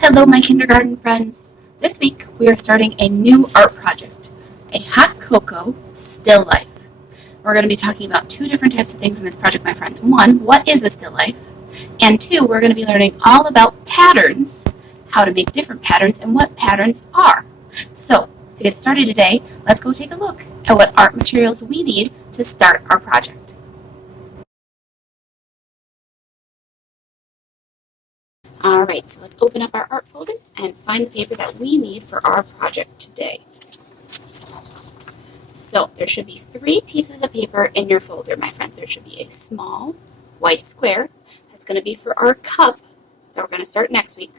Hello, my kindergarten friends. This week we are starting a new art project, a hot cocoa still life. We're going to be talking about two different types of things in this project, my friends. One, what is a still life? And two, we're going to be learning all about patterns, how to make different patterns, and what patterns are. So, to get started today, let's go take a look at what art materials we need to start our project. Alright, so let's open up our art folder and find the paper that we need for our project today. So there should be 3 pieces of paper in your folder, my friends. There should be a small white square. That's going to be for our cup that we're going to start next week.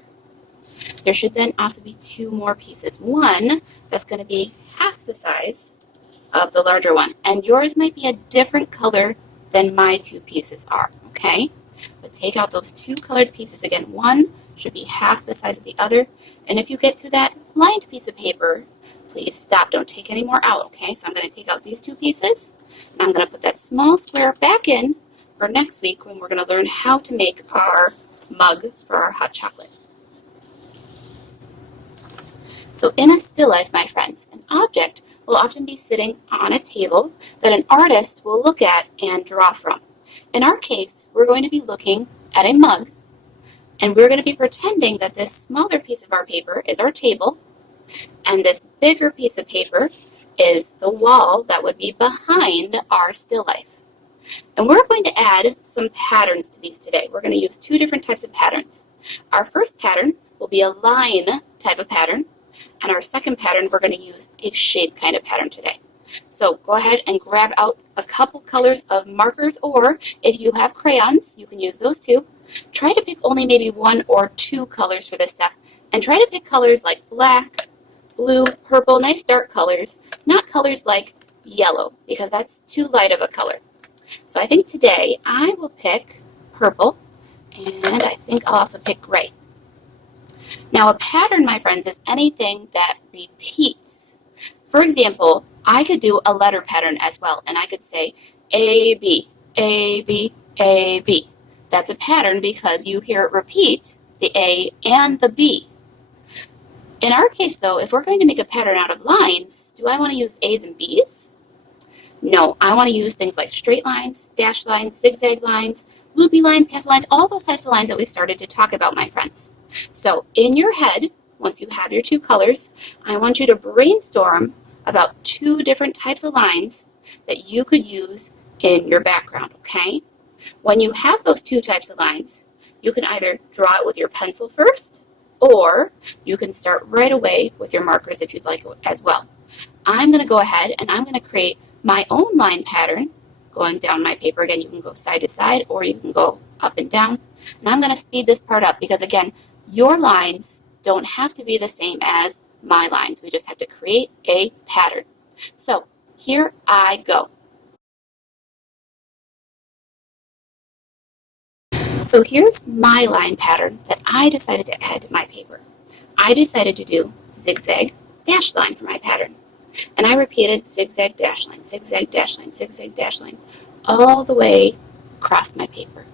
There should then also be 2 more pieces. One that's going to be half the size of the larger one. And yours might be a different color than my 2 pieces are, okay? But take out those 2 colored pieces again. One should be half the size of the other. And if you get to that lined piece of paper, please stop. Don't take any more out, okay? So I'm going to take out these 2 pieces, and I'm going to put that small square back in for next week when we're going to learn how to make our mug for our hot chocolate. So in a still life, my friends, an object will often be sitting on a table that an artist will look at and draw from. In our case, we're going to be looking at a mug, and we're going to be pretending that this smaller piece of our paper is our table, and this bigger piece of paper is the wall that would be behind our still life. And we're going to add some patterns to these today. We're going to use 2 different types of patterns. Our first pattern will be a line type of pattern, and our second pattern, we're going to use a shape kind of pattern today. So go ahead and grab out a couple colors of markers, or if you have crayons, you can use those too. Try to pick only maybe 1 or 2 colors for this step, and try to pick colors like black, blue, purple, nice dark colors, not colors like yellow, because that's too light of a color. So I think today I will pick purple, and I think I'll also pick gray. Now a pattern, my friends, is anything that repeats. For example, I could do a letter pattern as well, and I could say A, B, A, B, A, B. That's a pattern because you hear it repeat, the A and the B. In our case, though, if we're going to make a pattern out of lines, do I want to use A's and B's? No, I want to use things like straight lines, dashed lines, zigzag lines, loopy lines, castle lines, all those types of lines that we started to talk about, my friends. So in your head, once you have your 2 colors, I want you to brainstorm about 2 different types of lines that you could use in your background, okay? When you have those 2 types of lines, you can either draw it with your pencil first, or you can start right away with your markers if you'd like as well. I'm going to go ahead and I'm going to create my own line pattern going down my paper. Again, you can go side to side or you can go up and down. And I'm going to speed this part up because, again, your lines don't have to be the same as my lines. We just have to create a pattern. So here I go. So here's my line pattern that I decided to add to my paper. I decided to do zigzag dash line for my pattern. And I repeated zigzag dash line, zigzag dash line, zigzag dash line, all the way across my paper.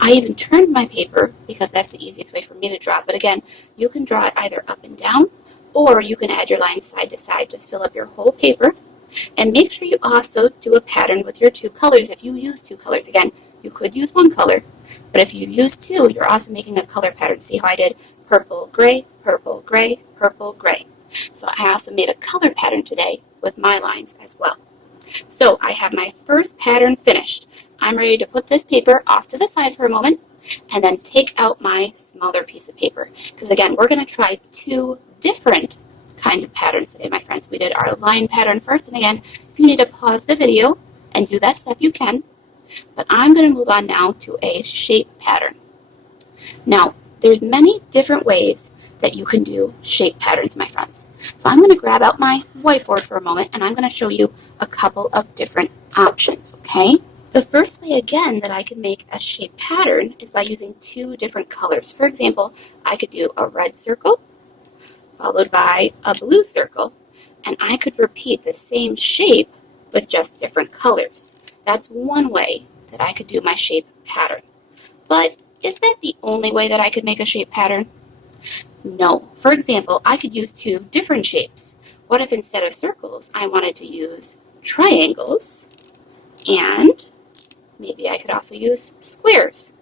I even turned my paper because that's the easiest way for me to draw. But again, you can draw it either up and down, or you can add your lines side to side. Just fill up your whole paper. And make sure you also do a pattern with your 2 colors if you use 2 colors. Again, you could use 1 color, but if you use 2, you're also making a color pattern. See how I did purple, gray, purple, gray, purple, gray. So I also made a color pattern today with my lines as well. So I have my first pattern finished. I'm ready to put this paper off to the side for a moment and then take out my smaller piece of paper. Because again, we're going to try 2 different kinds of patterns today, my friends. We did our line pattern first, and again, if you need to pause the video and do that step, you can. But I'm going to move on now to a shape pattern. Now, there's many different ways that you can do shape patterns, my friends. So I'm going to grab out my whiteboard for a moment, and I'm going to show you a couple of different options, okay? The first way, again, that I can make a shape pattern is by using 2 different colors. For example, I could do a red circle followed by a blue circle, and I could repeat the same shape with just different colors. That's one way that I could do my shape pattern. But is that the only way that I could make a shape pattern? No. For example, I could use two different shapes. What if instead of circles, I wanted to use triangles, and maybe I could also use squares,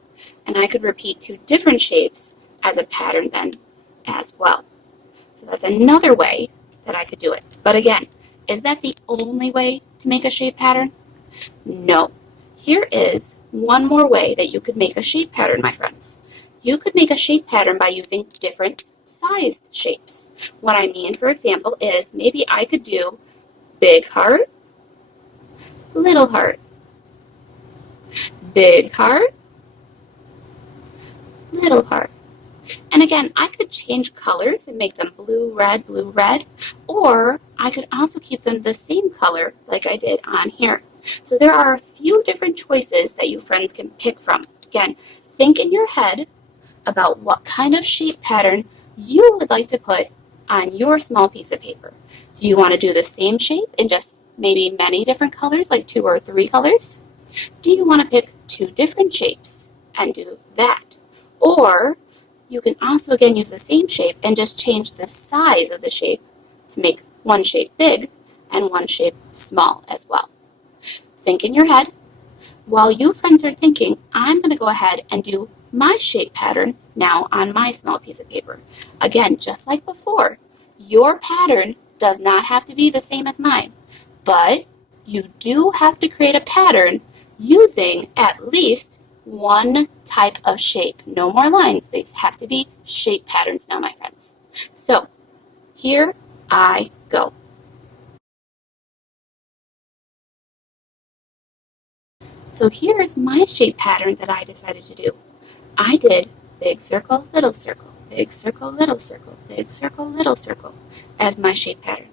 and I could repeat two different shapes as a pattern then as well. So that's another way that I could do it. But again, is that the only way to make a shape pattern? No. Here is one more way that you could make a shape pattern, my friends. You could make a shape pattern by using different sized shapes. What I mean, for example, is maybe I could do big heart, little heart, big heart, little heart. And again, I could change colors and make them blue, red, or I could also keep them the same color like I did on here. So there are a few different choices that you friends can pick from. Again, think in your head about what kind of shape pattern you would like to put on your small piece of paper. Do you want to do the same shape in just maybe many different colors, like 2 or 3 colors? Do you want to pick 2 different shapes and do that? Or you can also again use the same shape and just change the size of the shape to make one shape big and one shape small as well. Think in your head. While you friends are thinking, I'm going to go ahead and do my shape pattern now on my small piece of paper. Again, just like before, your pattern does not have to be the same as mine, but you do have to create a pattern using at least one type of shape. No more lines. They have to be shape patterns now, my friends. So here I go. So here is my shape pattern that I decided to do. I did big circle, little circle, big circle, little circle, big circle, little circle as my shape pattern.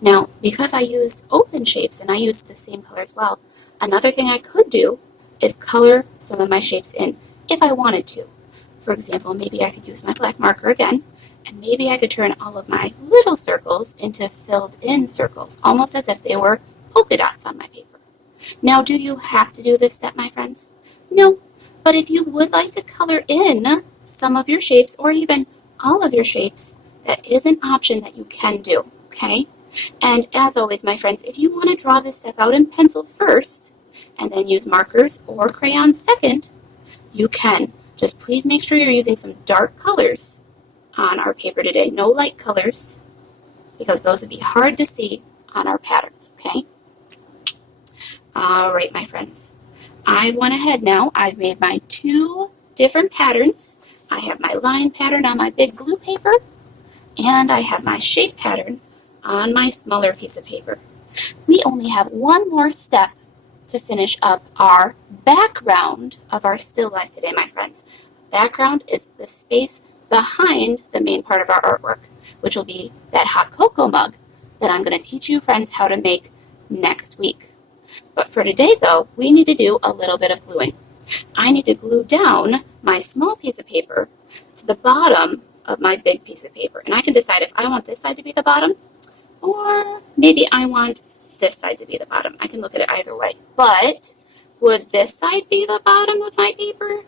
Now, because I used open shapes and I used the same color as well, another thing I could do is color some of my shapes in if I wanted to. For example, maybe I could use my black marker again, and maybe I could turn all of my little circles into filled in circles, almost as if they were polka dots on my paper. Now, do you have to do this step, my friends? No, but if you would like to color in some of your shapes or even all of your shapes, that is an option that you can do, okay? And as always, my friends, if you want to draw this step out in pencil first and then use markers or crayons second, you can. Just please make sure you're using some dark colors on our paper today. No light colors, because those would be hard to see on our patterns, okay? All right, my friends. I went ahead now. I've made my 2 different patterns. I have my line pattern on my big blue paper, and I have my shape pattern on my smaller piece of paper. We only have one more step to finish up our background of our still life today, my friends. Background is the space behind the main part of our artwork, which will be that hot cocoa mug that I'm going to teach you friends how to make next week. But for today, though, we need to do a little bit of gluing. I need to glue down my small piece of paper to the bottom of my big piece of paper. And I can decide if I want this side to be the bottom, or maybe I want this side to be the bottom. I can look at it either way. But would this side be the bottom of my paper?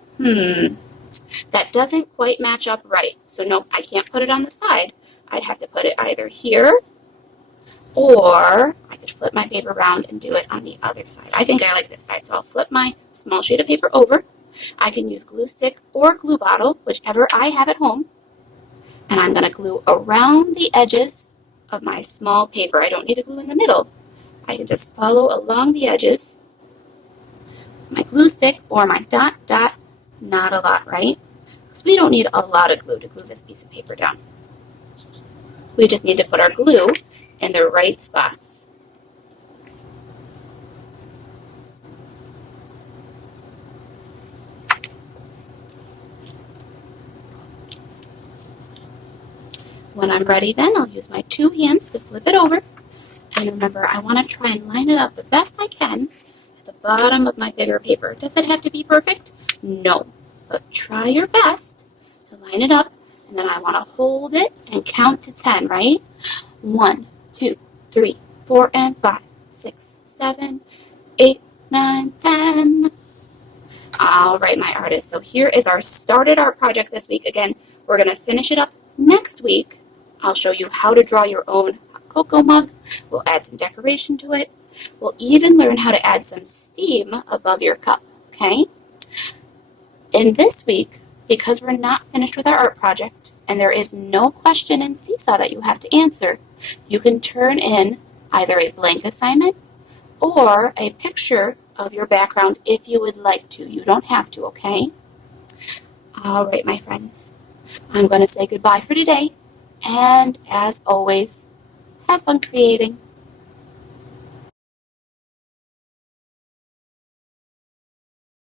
That doesn't quite match up right. So no, I can't put it on the side. I'd have to put it either here, or I could flip my paper around and do it on the other side. I think I like this side, so I'll flip my small sheet of paper over. I can use glue stick or glue bottle, whichever I have at home. And I'm going to glue around the edges of my small paper. I don't need to glue in the middle. I can just follow along the edges with my glue stick or my dot, not a lot, right? Because we don't need a lot of glue to glue this piece of paper down. We just need to put our glue in the right spots. When I'm ready then, I'll use my 2 hands to flip it over. And remember, I want to try and line it up the best I can at the bottom of my bigger paper. Does it have to be perfect? No, but try your best to line it up. And then I want to hold it and count to 10, right? 1, 2, 3, 4, and 5, 6, 7, 8, 9, 10. All right, my artists. So here is our started art project this week. Again, we're going to finish it up Next week, I'll show you how to draw your own cocoa mug. We'll add some decoration to it. We'll even learn how to add some steam above your cup, okay? In this week, because we're not finished with our art project and there is no question in Seesaw that you have to answer, you can turn in either a blank assignment or a picture of your background if you would like to. You don't have to, okay? All right, my friends. I'm going to say goodbye for today. And as always, have fun creating.